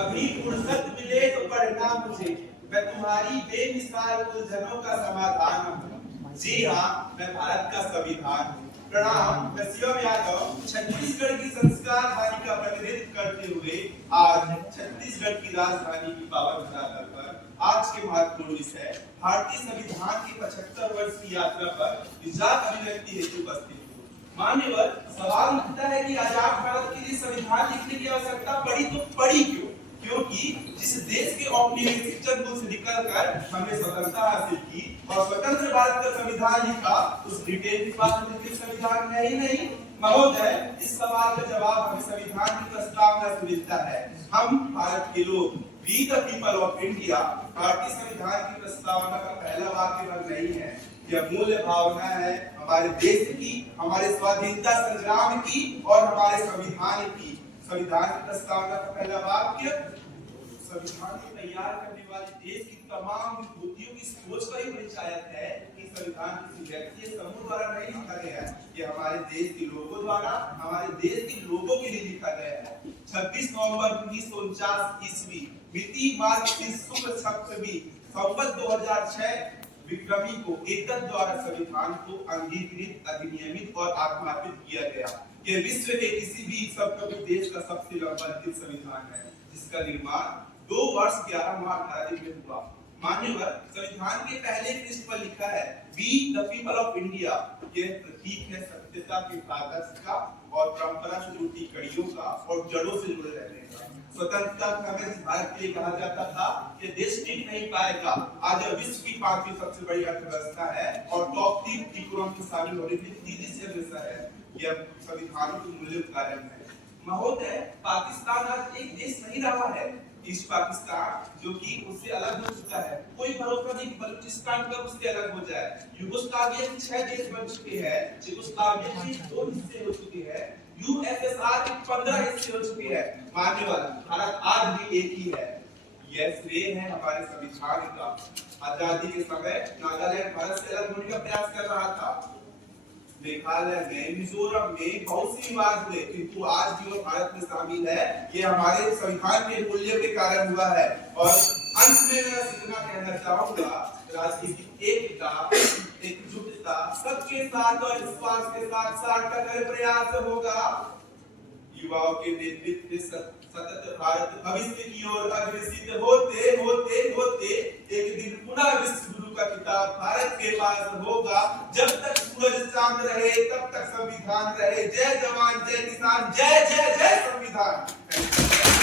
कभी फुर्सत मिले तो पढ़ना मुझे, मैं तुम्हारी बेमिसाल उलझनों का समाधान हूँ। जी हाँ, मैं भारत का संविधान हूँ। प्रणाम, मैं शिवम यादव छत्तीसगढ़ की संस्कार हानि का प्रतिनिधित्व करते हुए आज छत्तीसगढ़ की राजधानी की पावन धरातल पर आज के महत्वपूर्ण विषय भारतीय संविधान की 75 वर्ष की यात्रा पर विचार अभिव्यक्ति हेतु उपस्थित हूँ। मान्यवर, सवाल उठता है कि आजाद भारत के लिए संविधान लिखने की आवश्यकता पड़ी तो पड़ी क्यों? क्योंकि जिस देश के औपनिवेशिक चंगुल से निकलकर हमने स्वतंत्रता हासिल की और स्वतंत्र भारत का संविधान लिखा, उस ब्रिटेन के पास संविधान है ही नहीं। महोदय, इस सवाल का जवाब हमें संविधान की प्रस्तावना से मिलता है। हम भारत के लोग, we the people of India, भारतीय संविधान की प्रस्तावना का पहला वाक्य भर नहीं है। यह मूल्य भावना है हमारे देश की, हमारे स्वाधीनता संग्राम की और हमारे संविधान की। संविधान की प्रस्तावना का पहला वाक्य संविधान को तैयार करने वाले देश की तमाम विभूतियों की सोच का ही परिचायक है कि संविधान किसी व्यक्ति या समूह द्वारा नहीं लिखा गया है। यह हमारे देश के लोगों द्वारा, हमारे देश के लोगों के लिए लिखा गया है। 26 नवंबर 1949 ईस्वी, मिति मार्च शुक्ल सप्तमी, संवत 2006 विक्रमी को एकता द्वारा संविधान को अंगीकृत, अधिनियमित और आत्मार्पित किया गया। यह विश्व के किसी भी सबकवि देश का सबसे लंबा लिखित संविधान है, जिसका निर्माण 2 वर्ष 11 माह 18 दिन में हुआ। मान्यवर, संविधान के पहले पृष्ठ पर लिखा है we the people of India. यह प्रतीक है सत्यता के आदर्श का और परंपरा से जुड़ी कड़ियों का और जड़ों से जुड़े रहने का। स्वतंत्रता समय भारत के लिए कहा जाता था कि देश टिक नहीं पाएगा। आज विश्व की 5वीं सबसे बड़ी अर्थव्यवस्था है और टॉप 3 इकोनॉमी में शामिल होने में तेजी से अग्रसर है। यह संविधान के मूल्य कारण है। महोदय, पाकिस्तान आज एक देश नहीं रहा है। इस पाकिस्तान जो कि उससे अलग हो चुका है, कोई भरोसा नहीं बलूचिस्तान कब उससे अलग हो जाए। यूगोस्लाविया के 6 देश बन चुके हैं, यूगोस्लाविया के 2 हिस्से हो चुके हैं, यूएसएसआर के 15 हिस्से हो चुके हैं। मान्यवर, भारत आज भी एक ही है। यह श्रेय है हमारे संविधान का। आजादी के समय नागालैंड भारत से अलग होने का प्रयास कर रहा था। मेघालय में, मिजोरम में बहुत सी विवाद हुए, किंतु आज भी वो भारत में शामिल है। ये हमारे संविधान के मूल्य के कारण हुआ है। और अंत में मैं इतना कहना चाहूंगा, राजनीतिक एकता, एकजुटता, सबके साथ और विश्वास के साथ साथ का प्रयास होगा। युवाओं के नेतृत्व में सतत भारत भविष्य की ओर अग्रसित होते होते होते एक दिन पुनः विश्व गुरु का किताब भारत के पास होगा। जब तक सूरज चांद रहे तब तक संविधान रहे। जय जवान, जय किसान, जय जय जय संविधान।